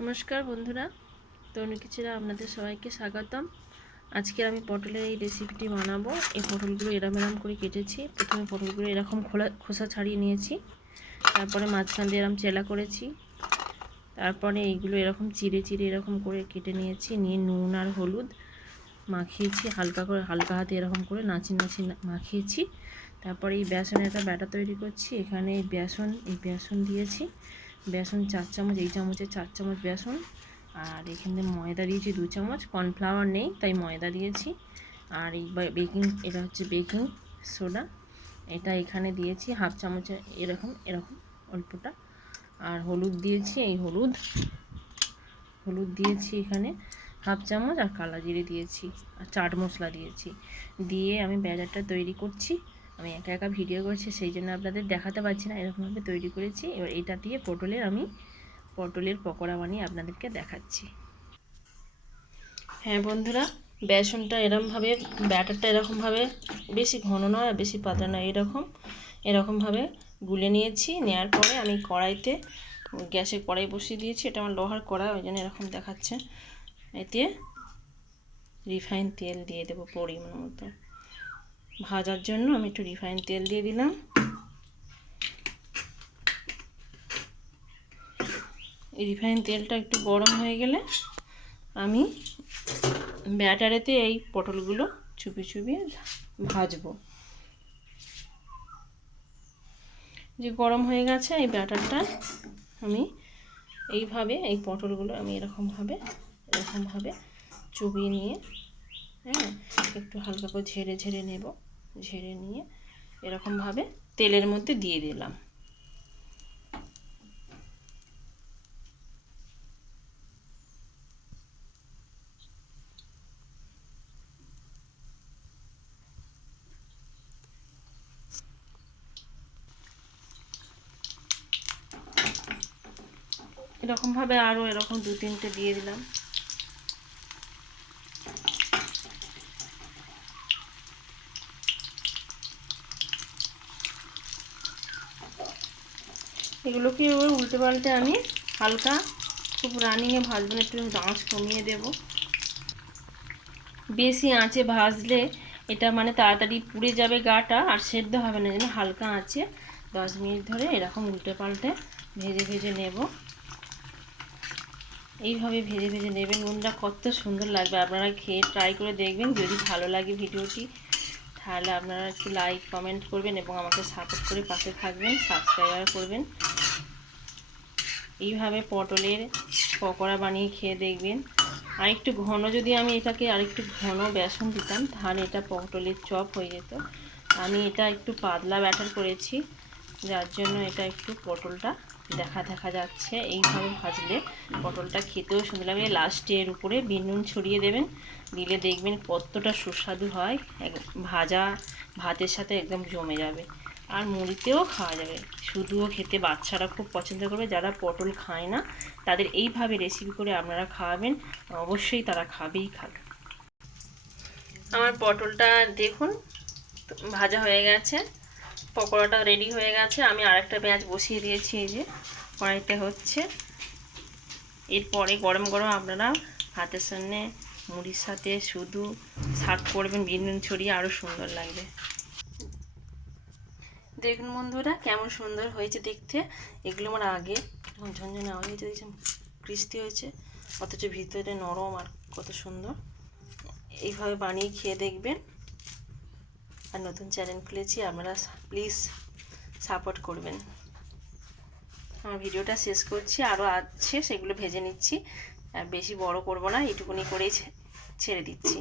নমস্কার বন্ধুরা, তনু কিচেনে আপনাদের সবাইকে স্বাগতম। আজকে আমি পটলের এই রেসিপিটি বানাবো। এই পটলগুলো এরম করে কেটেছি। প্রথমে পটলগুলো এরকম খোসা ছাড়িয়ে নিয়েছি, তারপরে মাঝখান দিয়ে এরকম চেলা করেছি, তারপরে এইগুলো এরকম চিড়ে এরকম করে কেটে নিয়েছি। নিয়ে নুন আর হলুদ মাখিয়েছি, হালকা হাতে এরকম করে নাচি মাখিয়েছি। তারপরে এই বেসনের একটা ব্যাটার তৈরি করছি। এখানে এই বেসন দিয়েছি, বেসন 4 চামচ, এই চামচে 4 চামচ বেসন। আর এখানে ময়দা দিয়েছি 2 চামচ, কর্নফ্লাওয়ার নেই তাই ময়দা দিয়েছি। আর এই এটা হচ্ছে বেকিং সোডা, এটা এখানে দিয়েছি হাফ চামচে, এরকম অল্পটা। আর হলুদ দিয়েছি, এই হলুদ দিয়েছি এখানে হাফ চামচ। আর কালো জিরে দিয়েছি, আর চাট মশলা দিয়েছি। দিয়ে আমি ব্যাটারটা তৈরি করছি। আমি একা একা ভিডিও করছি, সেই জন্য আপনাদের দেখাতে পারছি না। এরকমভাবে তৈরি করেছি। এবার এটা দিয়ে পটলের পকোড়া বানিয়ে আপনাদেরকে দেখাচ্ছি। হ্যাঁ বন্ধুরা, বেসনটা এরকমভাবে, ব্যাটারটা এরকমভাবে, বেশি ঘন নয় আর বেশি পাতলা নয়, এরকমভাবে গুলে নিয়েছি। নেওয়ার পরে আমি গ্যাসে কড়াই বসিয়ে দিয়েছি। এটা আমার লোহার কড়াই, ওই জন্য এরকম দেখাচ্ছে। এতে রিফাইন তেল দিয়ে দেবো পরিমাণ মতো। ভাজার জন্য আমি একটু রিফাইন তেল দিয়ে দিলাম। এই রিফাইন তেলটা একটু গরম হয়ে গেলে আমি ব্যাটারেতে এই পটলগুলো চুপিয়ে ভাজবো। যে গরম হয়ে গেছে এই ব্যাটারটা, আমি এই পটলগুলো আমি এরকমভাবে চুবিয়ে নিয়ে, একটু হালকা করে ঝেড়ে নেব। ঝেড়ে নিয়ে এরকমভাবে তেলের মধ্যে দিয়ে দিলাম। এরকমভাবে আরও এরকম 2-3টে দিয়ে দিলাম। এগুলোকে এবার উল্টে পাল্টে আমি হালকা, খুব রানিংয়ে ভাজবো না, একটু আঁচ কমিয়ে দেব। বেশি আঁচে ভাজলে এটা মানে তাড়াতাড়ি পুড়ে যাবে গাটা, আর সেদ্ধ হবে না। যেন হালকা আঁচে 10 মিনিট ধরে এরকম উল্টে পাল্টে ভেজে নেব। এইভাবে ভেজে নেবেন বন্ধুরা, কত সুন্দর লাগবে। আপনারা খেয়ে ট্রাই করে দেখবেন। যদি ভালো লাগে ভিডিওটি, তাহলে আপনারা একটু লাইক কমেন্ট করবেন এবং আমাকে সাপোর্ট করে পাশে থাকবেন, সাবস্ক্রাইব করবেন। এইভাবে পটলের পকোড়া বানিয়ে খেয়ে দেখবেন। আর একটু ঘন, যদি আমি এটাকে আরেকটু ঘন বেসন দিতাম তাহলে এটা পটলের চপ হয়ে যেত। আমি এটা একটু পাতলা ব্যাটার করেছি, যার জন্য এটা একটু পটলটা দেখা যাচ্ছে। এইভাবে ভাজলে পটলটা খেতেও সুন্দর লাগবে। লাস্টে এর উপরে বিট নুন ছড়িয়ে দেবেন, দিলে দেখবেন কতটা সুস্বাদু হয়। ভাজা ভাতের সাথে একদম জমে যাবে, আর মুড়িতেও খাওয়া যাবে। শুধুও খেতে বাচ্চারা খুব পছন্দ করবে। যারা পটল খায় না তাদের এইভাবে রেসিপি করে আপনারা খাওয়াবেন, অবশ্যই তারা খাবে। আমার পটলটা দেখুন ভাজা হয়ে গেছে, পকোড়াটা রেডি হয়ে গেছে। আমি আরেকটা পেঁয়াজ বসিয়ে দিয়েছি, এই যে কড়াইতে হচ্ছে। এরপরে গরম আপনারা ভাতের সামনে মুড়ির সাথে শুধু সার্ভ করবেন, বিট নুন ছড়িয়ে, আরও সুন্দর লাগবে। দেখুন বন্ধুরা কেমন সুন্দর হয়েছে দেখতে। এগুলো আমার আগে যখন ঝনঝনে আওয়াজ হয়েছে, দেখছেন ক্রিস্পি হয়েছে, অথচ ভিতরে নরম আর কত সুন্দর। এইভাবে বানিয়ে খেয়ে দেখবেন। আর নতুন চ্যানেল খুলেছি, আপনারা প্লিজ সাপোর্ট করবেন। আমার ভিডিওটা শেষ করছি, আরও আছে সেগুলো ভেজে নিচ্ছি। আর বেশি বড় করব না, এইটুকুনি করেই ছেড়ে দিচ্ছি।